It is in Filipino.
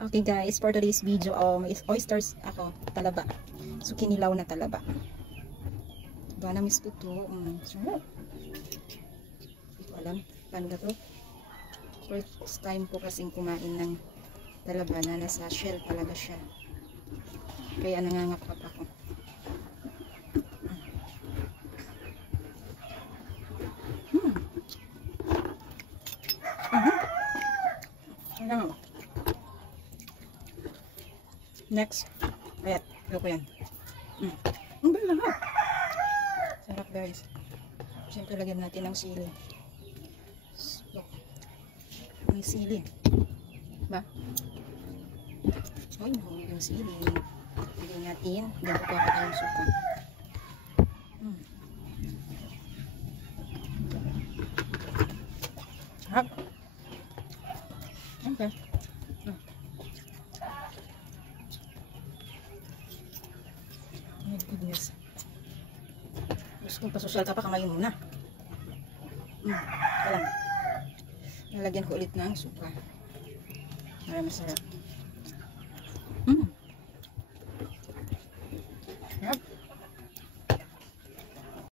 Okay guys, for today's video, may oysters ako, talaba. So, kinilaw na talaba. Diba na miss ko to? Sarap. Hindi ko alam. Paano na to? First time ko kasing kumain ng talaba na nasa shell talaga siya. Kaya nangangakap ako. Ano? Next. Ayan. Ito ko yan. Ang bala ha. Sarap guys. Siyempre lagyan natin ng sili. So, may sili. Ba? Ay, nahulog yung sili. Lagyan natin. Ganito ko ako tayong suka. Sarap. Okay. My goodness. Gusto kong pasosyal ka pa, kamayin muna. Alam. Nalagyan ko ulit ng suka. Para masarap.